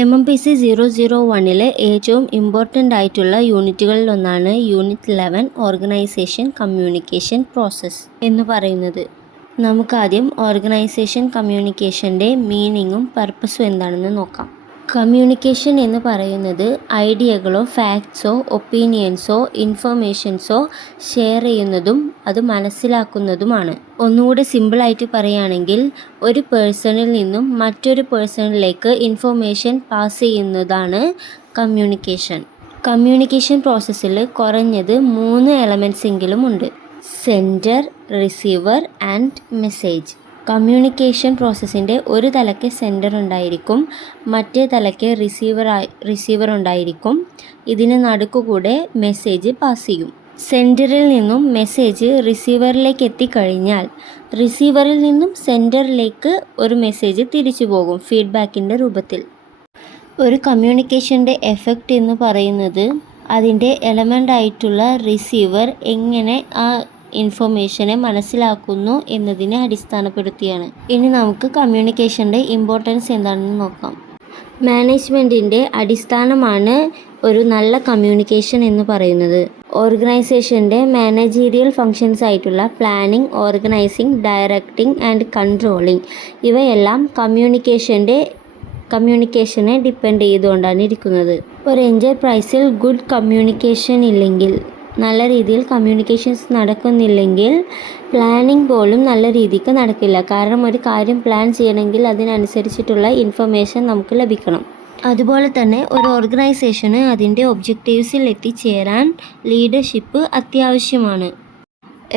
MMPC 001 ഏറ്റവും important ആയിട്ടുള്ള യൂണിറ്റുകളിലൊന്നാണ് unit 11 organisation communication process എന്ന് പറയുന്നത്. നമുക്കാദ്യം ഓർഗനൈസേഷൻ കമ്മ്യൂണിക്കേഷൻ്റെ മീനിങ്ങും പർപ്പസും എന്താണെന്ന് നോക്കാം. കമ്മ്യൂണിക്കേഷൻ എന്ന് പറയുന്നത് ഐഡിയകളോ ഫാക്ട്സോ ഒപ്പീനിയൻസോ ഇൻഫർമേഷൻസോ ഷെയർ ചെയ്യുന്നതും അത് മനസ്സിലാക്കുന്നതുമാണ്. ഒന്നുകൂടി സിമ്പിളായിട്ട് പറയുകയാണെങ്കിൽ ഒരു പേഴ്സണിൽ നിന്നും മറ്റൊരു പേഴ്സണിലേക്ക് ഇൻഫർമേഷൻ പാസ് ചെയ്യുന്നതാണ് കമ്മ്യൂണിക്കേഷൻ. കമ്മ്യൂണിക്കേഷൻ പ്രോസസ്സിൽ കുറഞ്ഞത് 3 എലമെൻറ്റ്സ് എങ്കിലും ഉണ്ട്: sender, receiver and message. Communication പ്രോസസ്സിൻ്റെ ഒരു തലയ്ക്ക് സെൻഡർ ഉണ്ടായിരിക്കും, മറ്റേ തലയ്ക്ക് റിസീവർ ഉണ്ടായിരിക്കും. ഇതിന് നടുക്കുകൂടെ മെസ്സേജ് പാസ് ചെയ്യും. സെൻഡറിൽ നിന്നും മെസ്സേജ് റിസീവറിലേക്ക് എത്തിക്കഴിഞ്ഞാൽ റിസീവറിൽ നിന്നും സെൻഡറിലേക്ക് ഒരു മെസ്സേജ് തിരിച്ചു പോകും ഫീഡ്ബാക്കിൻ്റെ രൂപത്തിൽ. ഒരു കമ്മ്യൂണിക്കേഷൻ്റെ എഫക്റ്റ് എന്ന് പറയുന്നത് അതിൻ്റെ എലമെൻ്റ് ആയിട്ടുള്ള റിസീവർ എങ്ങനെ ആ ഇൻഫർമേഷനെ മനസ്സിലാക്കുന്നു എന്നതിനെ അടിസ്ഥാനപ്പെടുത്തിയാണ്. ഇനി നമുക്ക് കമ്മ്യൂണിക്കേഷൻ്റെ ഇമ്പോർട്ടൻസ് എന്താണെന്ന് നോക്കാം. മാനേജ്മെൻറ്റിൻ്റെ അടിസ്ഥാനമാണ് ഒരു നല്ല കമ്മ്യൂണിക്കേഷൻ എന്ന് പറയുന്നത്. ഓർഗനൈസേഷൻ്റെ മാനേജീരിയൽ ഫങ്ഷൻസ് ആയിട്ടുള്ള planning, organising, directing and controlling ഇവയെല്ലാം കമ്മ്യൂണിക്കേഷനെ ഡിപ്പെൻഡ് ചെയ്തുകൊണ്ടാണ് ഇരിക്കുന്നത്. ഒരു എൻ്റർപ്രൈസിൽ ഗുഡ് കമ്മ്യൂണിക്കേഷൻ ഇല്ലെങ്കിൽ, നല്ല രീതിയിൽ കമ്മ്യൂണിക്കേഷൻസ് നടക്കുന്നില്ലെങ്കിൽ പ്ലാനിങ് പോലും നല്ല രീതിക്ക് നടക്കില്ല. കാരണം ഒരു കാര്യം പ്ലാൻ ചെയ്യണമെങ്കിൽ അതിനനുസരിച്ചിട്ടുള്ള ഇൻഫർമേഷൻ നമുക്ക് ലഭിക്കണം. അതുപോലെ തന്നെ ഒരു ഓർഗനൈസേഷന് അതിൻ്റെ ഒബ്ജക്റ്റീവ്സിൽ എത്തിച്ചേരാൻ ലീഡർഷിപ്പ് അത്യാവശ്യമാണ്.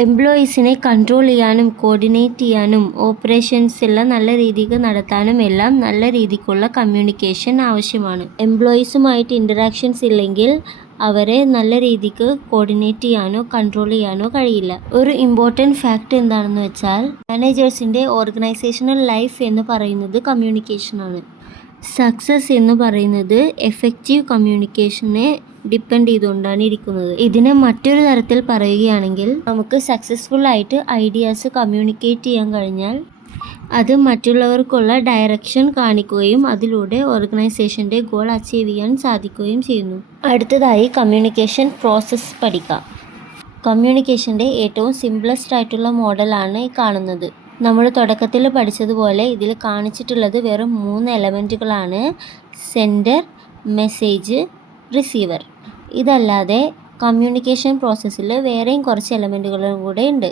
എംപ്ലോയീസിനെ കൺട്രോൾ ചെയ്യാനും കോർഡിനേറ്റ് ചെയ്യാനും ഓപ്പറേഷൻസ് എല്ലാം നല്ല രീതിക്ക് നടത്താനും എല്ലാം നല്ല രീതിക്കുള്ള കമ്മ്യൂണിക്കേഷൻ ആവശ്യമാണ്. എംപ്ലോയീസുമായിട്ട് ഇൻറ്ററാക്ഷൻസ് ഇല്ലെങ്കിൽ അവരെ നല്ല രീതിക്ക് കോർഡിനേറ്റ് ചെയ്യാനോ കൺട്രോൾ ചെയ്യാനോ കഴിയില്ല. ഒരു ഇമ്പോർട്ടൻറ്റ് ഫാക്റ്റ് എന്താണെന്ന് വെച്ചാൽ മാനേജേഴ്സിൻ്റെ ഓർഗനൈസേഷണൽ ലൈഫ് എന്ന് പറയുന്നത് കമ്മ്യൂണിക്കേഷനാണ്. സക്സസ് എന്ന് പറയുന്നത് എഫക്റ്റീവ് കമ്മ്യൂണിക്കേഷനെ ഡിപ്പെൻഡ് ചെയ്തുകൊണ്ടാണ് ഇരിക്കുന്നത്. ഇതിനെ മറ്റൊരു തരത്തിൽ പറയുകയാണെങ്കിൽ നമുക്ക് സക്സസ്ഫുൾ ആയിട്ട് ഐഡിയാസ് കമ്മ്യൂണിക്കേറ്റ് ചെയ്യാൻ കഴിഞ്ഞാൽ അത് മറ്റുള്ളവർക്കുള്ള ഡയറക്ഷൻ കാണിക്കുകയും അതിലൂടെ ഓർഗനൈസേഷൻ്റെ ഗോൾ അച്ചീവ് ചെയ്യാൻ സാധിക്കുകയും ചെയ്യുന്നു. അടുത്തതായി കമ്മ്യൂണിക്കേഷൻ പ്രോസസ്സ് പഠിക്കാം. കമ്മ്യൂണിക്കേഷൻ്റെ ഏറ്റവും സിംപ്ലസ്റ്റ് ആയിട്ടുള്ള മോഡലാണ് ഈ കാണുന്നത്. നമ്മൾ തുടക്കത്തിൽ പഠിച്ചതുപോലെ ഇതിൽ കാണിച്ചിട്ടുള്ളത് വെറും 3 എലമെൻറ്റുകളാണ്: സെൻഡർ, മെസ്സേജ്, റിസീവർ. ഇതല്ലാതെ കമ്മ്യൂണിക്കേഷൻ പ്രോസസ്സിൽ വേറെയും കുറച്ച് എലമെൻറ്റുകളും കൂടെ ഉണ്ട്.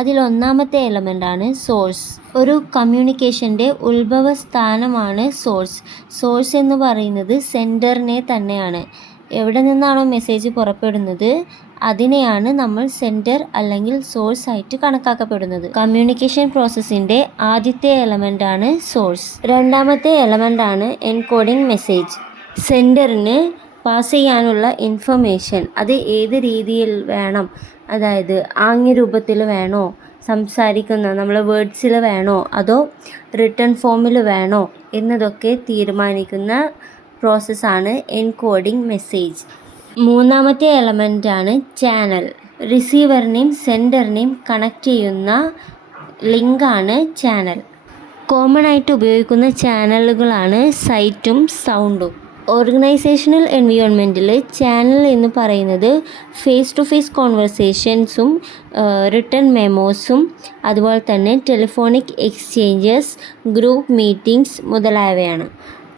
അതിലൊന്നാമത്തെ എലമെൻ്റാണ് സോഴ്സ്. ഒരു കമ്മ്യൂണിക്കേഷൻ്റെ ഉത്ഭവസ്ഥാനമാണ് സോഴ്സ്. സോഴ്സ് എന്ന് പറയുന്നത് സെൻഡറിനെ തന്നെയാണ്. എവിടെ നിന്നാണോ മെസ്സേജ് പുറപ്പെടുന്നത് അതിനെയാണ് നമ്മൾ സെൻഡർ അല്ലെങ്കിൽ സോഴ്സ് ആയിട്ട് കണക്കാക്കപ്പെടുന്നത്. കമ്മ്യൂണിക്കേഷൻ പ്രോസസ്സിൻ്റെ ആദ്യത്തെ എലമെൻ്റാണ് സോഴ്സ്. രണ്ടാമത്തെ എലമെൻ്റാണ് എൻകോഡിംഗ് മെസ്സേജ്. സെൻഡറിന് പാസ് ചെയ്യാനുള്ള ഇൻഫർമേഷൻ അത് ഏത് രീതിയിൽ വേണം, അതായത് ആംഗ്യരൂപത്തിൽ വേണോ, സംസാരിക്കുന്ന നമ്മൾ വേർഡ്സിൽ വേണോ, അതോ റിട്ടൺ ഫോമിൽ വേണോ എന്നതൊക്കെ തീരുമാനിക്കുന്ന പ്രോസസ്സാണ് എൻകോഡിംഗ് മെസ്സേജ്. മൂന്നാമത്തെ എലമെൻ്റാണ് ചാനൽ. റിസീവറിനെയും സെൻഡറിനെയും കണക്ട് ചെയ്യുന്ന ലിങ്കാണ് ചാനൽ. കോമൺ ആയിട്ട് ഉപയോഗിക്കുന്ന ചാനലുകളാണ് സൈറ്റും സൗണ്ടും. ഓർഗനൈസേഷണൽ എൻവയോൺമെൻറ്റിൽ ചാനൽ എന്ന് പറയുന്നത് ഫേസ് ടു ഫേസ് കോൺവെർസേഷൻസും റിട്ടൺ മെമോസും അതുപോലെ തന്നെ ടെലിഫോണിക് എക്സ്ചേഞ്ചസ്, ഗ്രൂപ്പ് മീറ്റിംഗ്സ് മുതലായവയാണ്.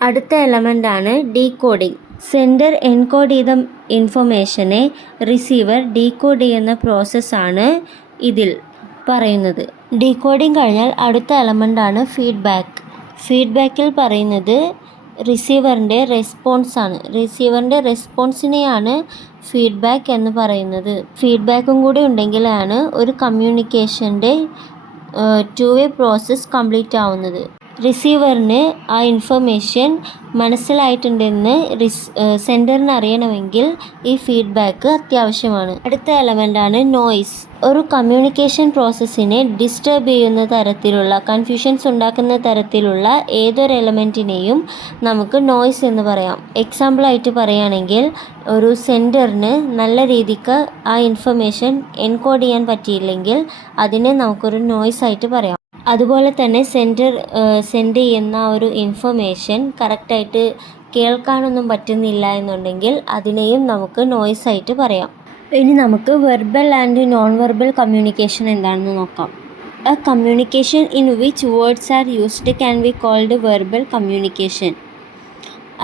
അടുത്ത എലമെൻ്റാണ് ഡീകോഡിംഗ്. സെൻഡർ എൻകോഡ് ചെയ്ത ഇൻഫർമേഷനെ റിസീവർ ഡീകോഡ് ചെയ്യുന്ന പ്രോസസ്സാണ് ഇതിൽ പറയുന്നത്. ഡീകോഡിംഗ് കഴിഞ്ഞാൽ അടുത്ത എലമെൻ്റാണ് ഫീഡ്ബാക്ക്. ഫീഡ്ബാക്കിൽ പറയുന്നത് റിസീവറിൻ്റെ റെസ്പോൺസാണ്. റിസീവറിൻ്റെ റെസ്പോൺസിനെയാണ് ഫീഡ്ബാക്ക് എന്ന് പറയുന്നത്. ഫീഡ്ബാക്കും കൂടി ഉണ്ടെങ്കിലാണ് ഒരു കമ്മ്യൂണിക്കേഷൻ്റെ 2 വേ പ്രോസസ്സ് കംപ്ലീറ്റ് ആവുന്നത്. റിസീവറിന് ആ ഇൻഫർമേഷൻ മനസ്സിലായിട്ടുണ്ടെന്ന് സെൻഡറിന് അറിയണമെങ്കിൽ ഈ ഫീഡ്ബാക്ക് അത്യാവശ്യമാണ്. അടുത്ത എലമെൻ്റാണ് നോയ്സ്. ഒരു കമ്മ്യൂണിക്കേഷൻ പ്രോസസ്സിനെ ഡിസ്റ്റർബ് ചെയ്യുന്ന തരത്തിലുള്ള, കൺഫ്യൂഷൻസ് ഉണ്ടാക്കുന്ന തരത്തിലുള്ള ഏതൊരു എലമെൻറ്റിനെയും നമുക്ക് നോയ്സ് എന്ന് പറയാം. എക്സാമ്പിളായിട്ട് പറയുകയാണെങ്കിൽ ഒരു സെൻഡറിന് നല്ല രീതിക്ക് ആ ഇൻഫർമേഷൻ എൻകോഡ് ചെയ്യാൻ പറ്റിയില്ലെങ്കിൽ അതിനെ നമുക്കൊരു നോയ്സ് ആയിട്ട് പറയാം. അതുപോലെ തന്നെ സെൻഡ് ചെയ്യുന്ന ഒരു ഇൻഫർമേഷൻ കറക്റ്റായിട്ട് കേൾക്കാനൊന്നും പറ്റുന്നില്ല എന്നുണ്ടെങ്കിൽ അതിനെയും നമുക്ക് നോയ്സ് ആയിട്ട് പറയാം. ഇനി നമുക്ക് verbal and non verbal communication എന്താണെന്ന് നോക്കാം. A communication in which words are used can be called verbal communication.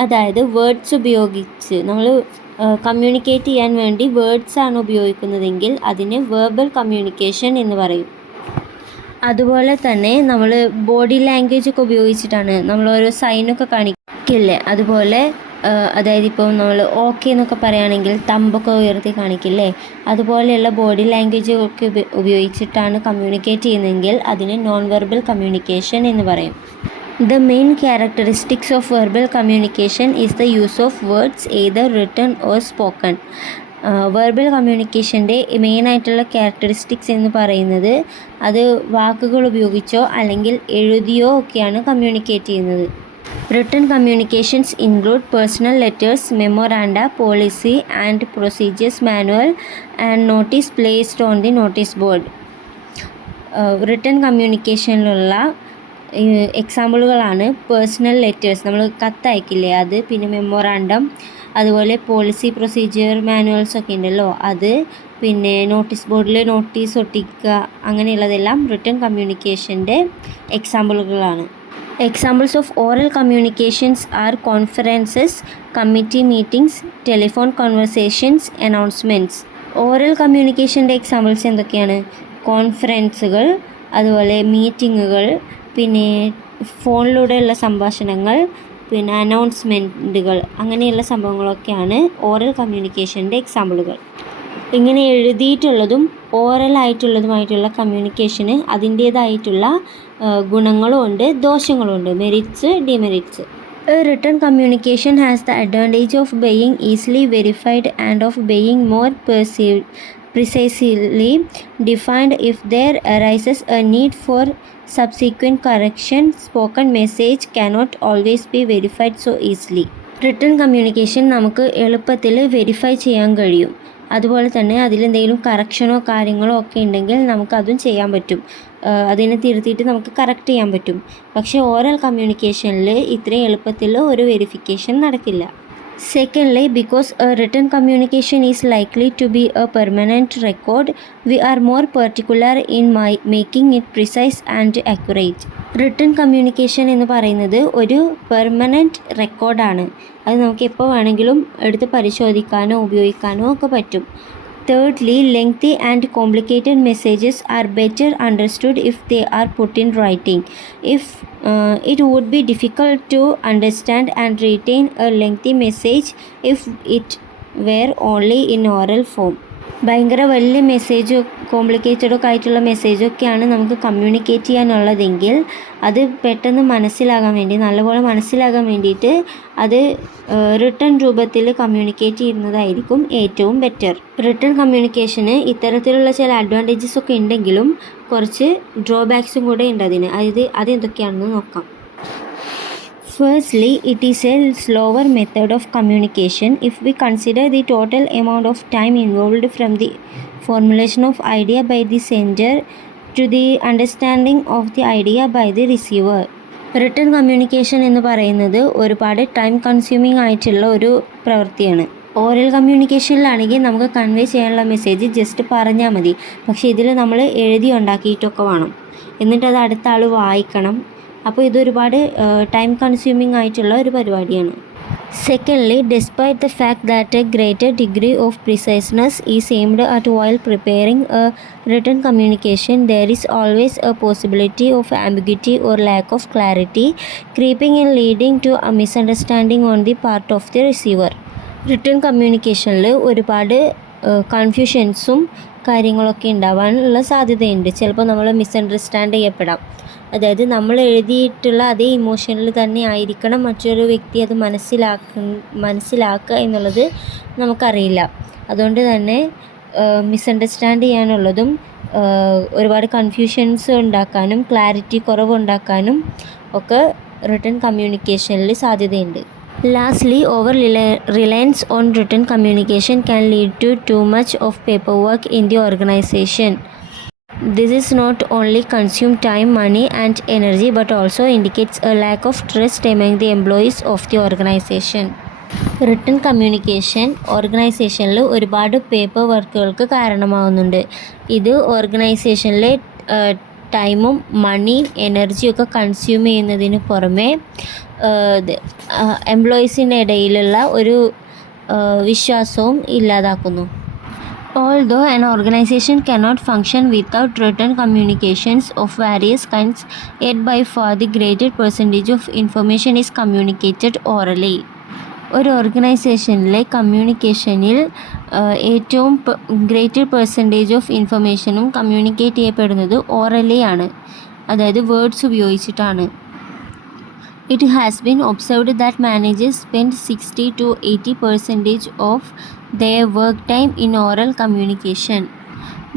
അതായത് വേർഡ്സ് ഉപയോഗിച്ച് നമ്മൾ കമ്മ്യൂണിക്കേറ്റ് ചെയ്യാൻ വേണ്ടി വേർഡ്സ് ആണ് ഉപയോഗിക്കുന്നതെങ്കിൽ അതിനെ വെർബൽ കമ്മ്യൂണിക്കേഷൻ എന്ന് പറയും. അതുപോലെ തന്നെ നമ്മൾ ബോഡി ലാംഗ്വേജ് ഒക്കെ ഉപയോഗിച്ചിട്ടാണ് നമ്മൾ ഓരോ സൈനൊക്കെ കാണിക്കില്ലേ, അതുപോലെ അതായത് ഇപ്പോൾ നമ്മൾ ഓക്കെ എന്നൊക്കെ പറയുകയാണെങ്കിൽ തമ്പൊക്കെ ഉയർത്തി കാണിക്കില്ലേ, അതുപോലെയുള്ള ബോഡി ലാംഗ്വേജ് ഒക്കെ ഉപയോഗിച്ചിട്ടാണ് കമ്മ്യൂണിക്കേറ്റ് ചെയ്യുന്നതെങ്കിൽ അതിനെ നോൺ വെർബൽ കമ്മ്യൂണിക്കേഷൻ എന്ന് പറയും. The main characteristics of verbal communication is the use of words either written or spoken. Verbal കമ്മ്യൂണിക്കേഷൻ്റെ മെയിനായിട്ടുള്ള ക്യാരക്ടറിസ്റ്റിക്സ് എന്ന് പറയുന്നത് അത് വാക്കുകൾ ഉപയോഗിച്ചോ അല്ലെങ്കിൽ എഴുതിയോ ഒക്കെയാണ് കമ്മ്യൂണിക്കേറ്റ് ചെയ്യുന്നത്. Written communications include personal letters, memoranda, policy and procedures manual and notice placed on the notice board. Written കമ്മ്യൂണിക്കേഷനിലുള്ള എക്സാമ്പിളുകളാണ് പേഴ്സണൽ ലെറ്റേഴ്സ്, നമ്മൾ കത്തയക്കില്ലേ അത്, പിന്നെ മെമ്മോറാണ്ടം, അതുപോലെ പോളിസി പ്രൊസീജിയർ മാനുവൽസ് ഒക്കെ ഉണ്ടല്ലോ അത്, പിന്നെ നോട്ടീസ് ബോർഡിൽ നോട്ടീസ് ഒട്ടിക്കുക, അങ്ങനെയുള്ളതെല്ലാം റിട്ടൺ കമ്മ്യൂണിക്കേഷൻ്റെ എക്സാമ്പിളുകളാണ്. Examples of oral communications are conferences, committee meetings, telephone conversations, announcements. Oral കമ്മ്യൂണിക്കേഷൻ്റെ എക്സാമ്പിൾസ് എന്തൊക്കെയാണ്? കോൺഫറൻസുകൾ, അതുപോലെ മീറ്റിങ്ങുകൾ, പിന്നെ ഫോണിലൂടെയുള്ള സംഭാഷണങ്ങൾ, പിന്നെ അനൗൺസ്മെൻറ്റുകൾ, അങ്ങനെയുള്ള സംഭവങ്ങളൊക്കെയാണ് ഓറൽ കമ്മ്യൂണിക്കേഷൻ്റെ എക്സാമ്പിളുകൾ. ഇങ്ങനെ എഴുതിയിട്ടുള്ളതും ഓറലായിട്ടുള്ളതുമായിട്ടുള്ള കമ്മ്യൂണിക്കേഷന് അതിൻ്റേതായിട്ടുള്ള ഗുണങ്ങളും ഉണ്ട്, ദോഷങ്ങളും ഉണ്ട്, merits, demerits. A written communication has the advantage of being easily verified and of being more precisely defined if there arises a need for subsequent correction. Spoken message cannot always be verified so easily. Written communication നമുക്ക് എളുപ്പത്തിൽ verify ചെയ്യാൻ കഴിയും. അതുപോലെ തന്നെ അതിലെന്തെങ്കിലും കറക്ഷനോ കാര്യങ്ങളോ ഒക്കെ ഉണ്ടെങ്കിൽ നമുക്കതും ചെയ്യാൻ പറ്റും, അതിനെ തിരുത്തിയിട്ട് നമുക്ക് കറക്റ്റ് ചെയ്യാൻ പറ്റും. പക്ഷേ ഓറൽ കമ്മ്യൂണിക്കേഷനിൽ ഇത്രയും എളുപ്പത്തിൽ ഒരു വെരിഫിക്കേഷൻ നടക്കില്ല. Secondly, because a written communication is likely to be a permanent record, we are more particular in making it precise and accurate. Written communication എന്ന് പറയുന്നത് ഒരു പെർമനൻറ്റ് റെക്കോർഡാണ്. അത് നമുക്ക് എപ്പോൾ വേണമെങ്കിലും എടുത്ത് പരിശോധിക്കാനോ ഉപയോഗിക്കാനോ ഒക്കെ പറ്റും. Thirdly, lengthy and complicated messages are better understood if they are put in writing. It would be difficult to understand and retain a lengthy message if it were only in oral form. ഭയങ്കര വലിയ മെസ്സേജോ കോംപ്ലിക്കേറ്റഡൊക്കെ ആയിട്ടുള്ള മെസ്സേജൊക്കെയാണ് നമുക്ക് communicate ചെയ്യാനുള്ളതെങ്കിൽ അത് പെട്ടെന്ന് മനസ്സിലാകാൻ വേണ്ടി, നല്ലപോലെ മനസ്സിലാകാൻ വേണ്ടിയിട്ട് അത് റിട്ടൺ രൂപത്തിൽ കമ്മ്യൂണിക്കേറ്റ് ചെയ്യുന്നതായിരിക്കും ഏറ്റവും ബെറ്റർ. റിട്ടൺ കമ്മ്യൂണിക്കേഷന് ഇത്തരത്തിലുള്ള ചില അഡ്വാൻറ്റേജസ് ഒക്കെ ഉണ്ടെങ്കിലും കുറച്ച് ഡ്രോബാക്സും കൂടെ ഉണ്ട് അതിന്. അതെന്തൊക്കെയാണെന്ന് നോക്കാം. Firstly, it is a slower method of communication if we consider the total amount of time involved from the formulation of idea by the sender to the understanding of the idea by the receiver. Written communication എന്ന് പറയുന്നത് ഒരുപാട് time consuming ആയിട്ടുള്ള ഒരു പ്രവൃത്തിയാണ്. Oral കമ്മ്യൂണിക്കേഷനിലാണെങ്കിൽ നമുക്ക് convey ചെയ്യാനുള്ള message just പറഞ്ഞാൽ മതി. പക്ഷേ ഇതിൽ നമ്മൾ എഴുതി ഉണ്ടാക്കിയിട്ടൊക്കെ വേണം, എന്നിട്ട് അത് അടുത്ത ആൾ വായിക്കണം. അപ്പോൾ ഇതൊരുപാട് ടൈം കൺസ്യൂമിങ് ആയിട്ടുള്ള ഒരു പരിപാടിയാണ്. Secondly, despite the fact that a greater degree of preciseness is aimed at while preparing a written communication, there is always a possibility of ambiguity or lack of clarity creeping in, leading to a misunderstanding on the part of the receiver. Written കമ്മ്യൂണിക്കേഷനിൽ ഒരുപാട് കൺഫ്യൂഷൻസും കാര്യങ്ങളൊക്കെ ഉണ്ടാവാനുള്ള സാധ്യതയുണ്ട്. ചിലപ്പോൾ നമ്മൾ misunderstand ചെയ്യപ്പെടാം. അതായത് നമ്മൾ എഴുതിയിട്ടുള്ള അതേ ഇമോഷനിൽ തന്നെ ആയിരിക്കണം മറ്റൊരു വ്യക്തി അത് മനസ്സിലാക്കുക എന്നുള്ളത് നമുക്കറിയില്ല. അതുകൊണ്ട് തന്നെ മിസ്അണ്ടർസ്റ്റാൻഡ് ചെയ്യാനുള്ളതും ഒരുപാട് കൺഫ്യൂഷൻസ് ഉണ്ടാക്കാനും ക്ലാരിറ്റി കുറവുണ്ടാക്കാനും ഒക്കെ റിട്ടൺ കമ്മ്യൂണിക്കേഷനിൽ സാധ്യതയുണ്ട്. Lastly, over reliance on written communication can lead to too much of paperwork in the organization. This is not only consume time, money and energy but also indicates a lack of trust among the employees of the organization. Written communication ഓർഗനൈസേഷനിൽ ഒരുപാട് paper വർക്കുകൾക്ക് കാരണമാകുന്നുണ്ട്. ഇത് ഓർഗനൈസേഷനിലെ ടൈമും മണിയും എനർജിയും ഒക്കെ consume ചെയ്യുന്നതിന് പുറമെ എംപ്ലോയീസിൻ്റെ ഇടയിലുള്ള ഒരു വിശ്വാസവും ഇല്ലാതാക്കുന്നു. Although an organization cannot function without written communications of various kinds, yet by far the greater percentage of information is communicated orally. ഒരു ഓർഗനൈസേഷനിലെ കമ്മ്യൂണിക്കേഷനിൽ ഏറ്റവും ഗ്രേറ്റർ പെർസെൻറ്റേജ് ഓഫ് ഇൻഫർമേഷനും കമ്മ്യൂണിക്കേറ്റ് ചെയ്യപ്പെടുന്നത് ഓറലി ആണ്, അതായത് വേർഡ്സ് ഉപയോഗിച്ചിട്ടാണ്. It has been observed that managers spend 60 to 80% of their work time in oral communication.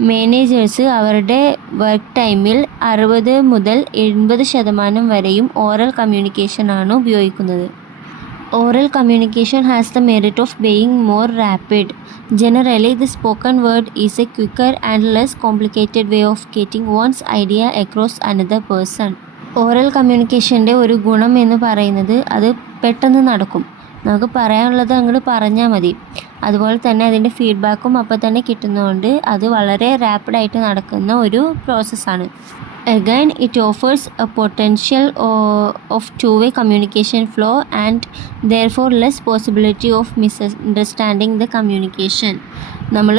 Managers അവരുടെ work ടൈമിൽ 60 മുതൽ 80% വരെയും ഓറൽ കമ്മ്യൂണിക്കേഷനാണ് ഉപയോഗിക്കുന്നത്. Oral communication has the merit of being more rapid. Generally, the spoken word is a quicker and less complicated way of getting one's idea across another person. Oral കമ്മ്യൂണിക്കേഷൻ്റെ ഒരു ഗുണം എന്ന് പറയുന്നത് അത് പെട്ടെന്ന് നടക്കും. നമുക്ക് പറയാനുള്ളത് അങ്ങോട്ട് പറഞ്ഞാൽ മതി. അതുപോലെ തന്നെ അതിൻ്റെ ഫീഡ്ബാക്കും അപ്പോൾ തന്നെ കിട്ടുന്നതുകൊണ്ട് അത് വളരെ റാപ്പിഡായിട്ട് നടക്കുന്ന ഒരു പ്രോസസ്സാണ്. Again, it offers a potential of two-way communication flow and therefore less possibility of misunderstanding the communication. നമ്മൾ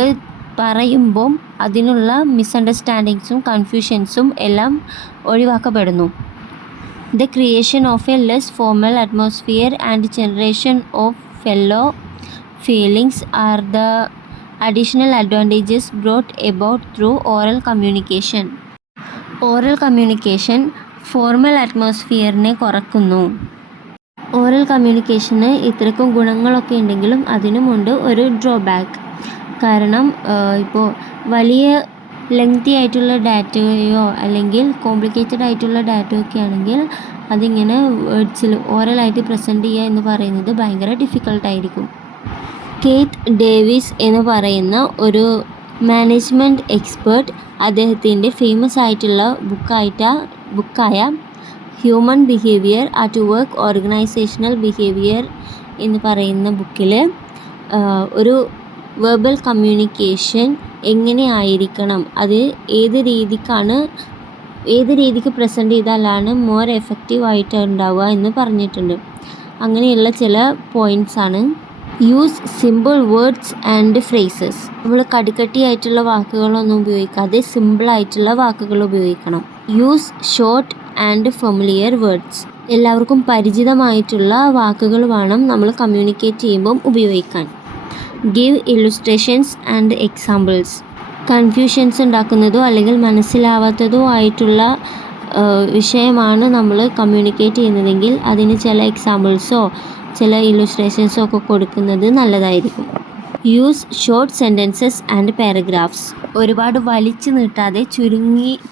പറയുമ്പം അതിനുള്ള മിസ്അണ്ടർസ്റ്റാൻഡിങ്സും കൺഫ്യൂഷൻസും എല്ലാം ഒഴിവാക്കപ്പെടുന്നു. The creation of a less formal atmosphere and generation of fellow feelings are the additional advantages brought about through oral communication. Oral communication formal അറ്റ്മോസ്ഫിയറിനെ കുറക്കുന്നു. Oral കമ്മ്യൂണിക്കേഷന് ഇത്രയ്ക്കും ഗുണങ്ങളൊക്കെ ഉണ്ടെങ്കിലും അതിനുമുണ്ട് ഒരു ഡ്രോബാക്ക്. കാരണം ഇപ്പോൾ വലിയ ലെങ്തി ആയിട്ടുള്ള ഡാറ്റയോ അല്ലെങ്കിൽ കോംപ്ലിക്കേറ്റഡ് ആയിട്ടുള്ള ഡാറ്റയോ ഒക്കെ ആണെങ്കിൽ അതിങ്ങനെ വേർഡ്സിൽ ഓറലായിട്ട് പ്രസൻറ്റ് ചെയ്യുക എന്ന് പറയുന്നത് ഭയങ്കര ഡിഫിക്കൽട്ടായിരിക്കും. കേത്ത് ഡേവിസ് എന്ന് പറയുന്ന ഒരു മാനേജ്മെൻറ്റ് എക്സ്പേർട്ട് അദ്ദേഹത്തിൻ്റെ ഫേമസ് ആയിട്ടുള്ള ബുക്കായ human behaviour at work organisational behaviour എന്ന് പറയുന്ന ബുക്കിൽ ഒരു വെർബൽ കമ്മ്യൂണിക്കേഷൻ എങ്ങനെ ആയിരിക്കണം, അത് ഏത് രീതിക്ക് പ്രസൻറ്റ് ചെയ്താലാണ് മോർ എഫക്റ്റീവായിട്ട് ഉണ്ടാവുക എന്ന് പറഞ്ഞിട്ടുണ്ട്. അങ്ങനെയുള്ള ചില പോയിൻറ്റ്സാണ്: use simple words and phrases. നമ്മൾ കടിക്കട്ടിയായിട്ടുള്ള വാക്കുകളൊന്നും ഉപയോഗിക്കാതെ സിമ്പിളായിട്ടുള്ള വാക്കുകൾ ഉപയോഗിക്കണം. Use short and familiar words. എല്ലാവർക്കും പരിചിതമായിട്ടുള്ള വാക്കുകൾ വേണം നമ്മൾ കമ്മ്യൂണിക്കേറ്റ് ചെയ്യുമ്പം ഉപയോഗിക്കാൻ. Give illustrations and examples. Confusions ഉണ്ടാക്കുന്നതോ അല്ലെങ്കിൽ മനസ്സിലാവാത്തതോ ആയിട്ടുള്ള വിഷയമാണ് നമ്മൾ കമ്മ്യൂണിക്കേറ്റ് ചെയ്യുന്നതെങ്കിൽ അതിന് ചില എക്സാമ്പിൾസോ ചില ഇല്ലുസ്ട്രേഷൻസോ ഒക്കെ കൊടുക്കുന്നത് നല്ലതായിരിക്കും. Use short sentences and paragraphs. ഒരുപാട് വലിച്ചു നീട്ടാതെ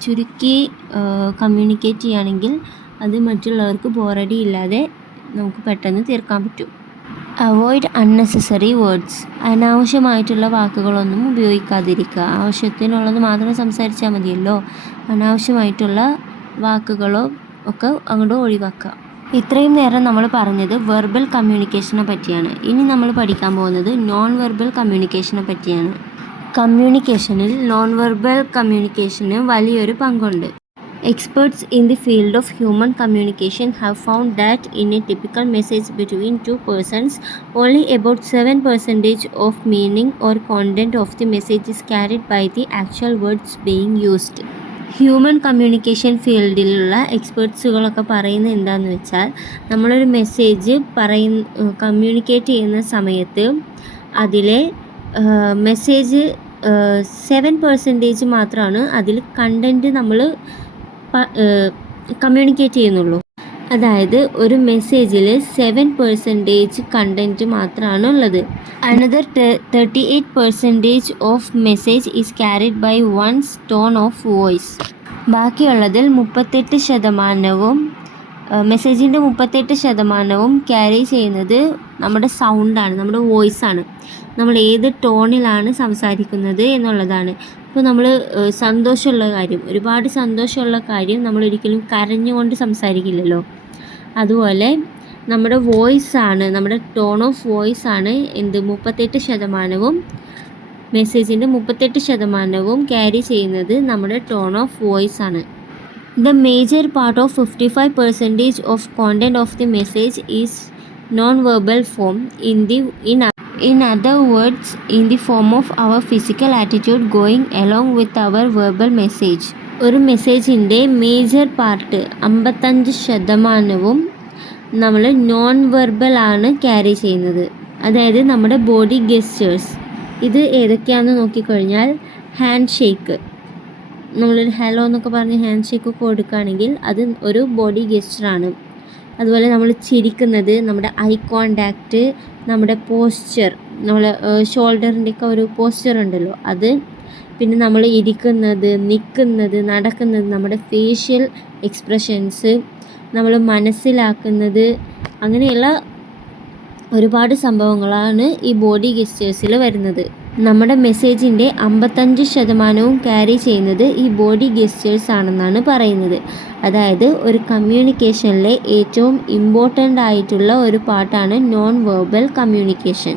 ചുരുക്കി കമ്മ്യൂണിക്കേറ്റ് ചെയ്യുകയാണെങ്കിൽ അത് മറ്റുള്ളവർക്ക് ബോറടി ഇല്ലാതെ നമുക്ക് പെട്ടെന്ന് തീർക്കാൻ പറ്റും. Avoid unnecessary words. അനാവശ്യമായിട്ടുള്ള വാക്കുകളൊന്നും ഉപയോഗിക്കാതിരിക്കുക. ആവശ്യത്തിനുള്ളത് മാത്രം സംസാരിച്ചാൽ മതിയല്ലോ. അനാവശ്യമായിട്ടുള്ള വാക്കുകളോ ഒക്കെ അങ്ങോട്ട് ഒഴിവാക്കുക. ഇത്രയും നേരം നമ്മൾ പറഞ്ഞത് വെർബൽ കമ്മ്യൂണിക്കേഷനെ പറ്റിയാണ്. ഇനി നമ്മൾ പഠിക്കാൻ പോകുന്നത് നോൺ വെർബൽ കമ്മ്യൂണിക്കേഷനെ പറ്റിയാണ്. കമ്മ്യൂണിക്കേഷനിൽ നോൺ വെർബൽ കമ്മ്യൂണിക്കേഷന് വലിയൊരു പങ്കുണ്ട്. Experts in the field of human communication have found that in a typical message between two persons, only about 7% of meaning or content of the message is carried by the actual words being used. Human communication ഫീൽഡിലുള്ള എക്സ്പേർട്സുകളൊക്കെ പറയുന്നത് എന്താണെന്ന് വെച്ചാൽ, നമ്മളൊരു message communicate ചെയ്യുന്ന സമയത്ത് അതിലെ message 7% മാത്രമാണ് അതിൽ കണ്ടൻറ്റ് നമ്മൾ കമ്മ്യൂണിക്കേറ്റ് ചെയ്യുന്നുള്ളൂ. അതായത് ഒരു മെസ്സേജിൽ 7% കണ്ടൻറ്റ് മാത്രമാണ് ഉള്ളത്. Another 38% of message is carried by one's tone of voice. ബാക്കിയുള്ളതിൽ 38% മെസ്സേജിൻ്റെ 38% ക്യാരി ചെയ്യുന്നത് നമ്മുടെ സൗണ്ടാണ്, നമ്മുടെ വോയിസാണ്. നമ്മൾ ഏത് ടോണിലാണ് സംസാരിക്കുന്നത് എന്നുള്ളതാണ്. ഇപ്പോൾ നമ്മൾ സന്തോഷമുള്ള കാര്യം, ഒരുപാട് സന്തോഷമുള്ള കാര്യം നമ്മളൊരിക്കലും കരഞ്ഞുകൊണ്ട് സംസാരിക്കില്ലല്ലോ. അതുപോലെ നമ്മുടെ വോയിസാണ്, നമ്മുടെ ടോൺ ഓഫ് വോയിസാണ് 38%, മെസ്സേജിൻ്റെ 38% ക്യാരി ചെയ്യുന്നത് നമ്മുടെ ടോൺ ഓഫ് വോയിസ് ആണ്. The major part of 55% of content of the message is known verbal form, in other words, in the form of our physical attitude going along with our verbal message. ഒരു മെസ്സേജിൻ്റെ major part 55% നമ്മൾ non verbal ആണ് carry ചെയ്യുന്നത്. അതായത് നമ്മുടെ body ഗെസ്റ്റേഴ്സ്. ഇത് ഏതൊക്കെയാണെന്ന് നോക്കിക്കഴിഞ്ഞാൽ, hand shake, നമ്മളൊരു ഹലോ എന്നൊക്കെ പറഞ്ഞ് ഹാൻഡ് ഷേക്ക് ഒക്കെ കൊടുക്കുകയാണെങ്കിൽ അത് ഒരു ബോഡി ഗെസ്റ്ററാണ്. അതുപോലെ നമ്മൾ ചിരിക്കുന്നത്, നമ്മുടെ ഐ കോണ്ടാക്റ്റ്, നമ്മുടെ പോസ്ചർ, നമ്മൾ ഷോൾഡറിൻ്റെയൊക്കെ ഒരു പോസ്ചർ ഉണ്ടല്ലോ അത്, പിന്നെ നമ്മൾ ഇരിക്കുന്നത്, നിൽക്കുന്നത്, നടക്കുന്നത്, നമ്മുടെ ഫേഷ്യൽ എക്സ്പ്രഷൻസ്, നമ്മൾ മനസ്സിലാക്കുന്നത്, അങ്ങനെയുള്ള ഒരുപാട് സംഭവങ്ങളാണ് ഈ ബോഡി ഗെസ്റ്റേഴ്സിൽ വരുന്നത്. നമ്മുടെ മെസ്സേജിൻ്റെ 55% ക്യാരി ചെയ്യുന്നത് ഈ ബോഡി ഗെസ്റ്റേഴ്സ് ആണെന്നാണ് പറയുന്നത്. അതായത് ഒരു കമ്മ്യൂണിക്കേഷനിലെ ഏറ്റവും ഇമ്പോർട്ടൻ്റ് ആയിട്ടുള്ള ഒരു പാർട്ടാണ് നോൺ വെർബൽ കമ്മ്യൂണിക്കേഷൻ.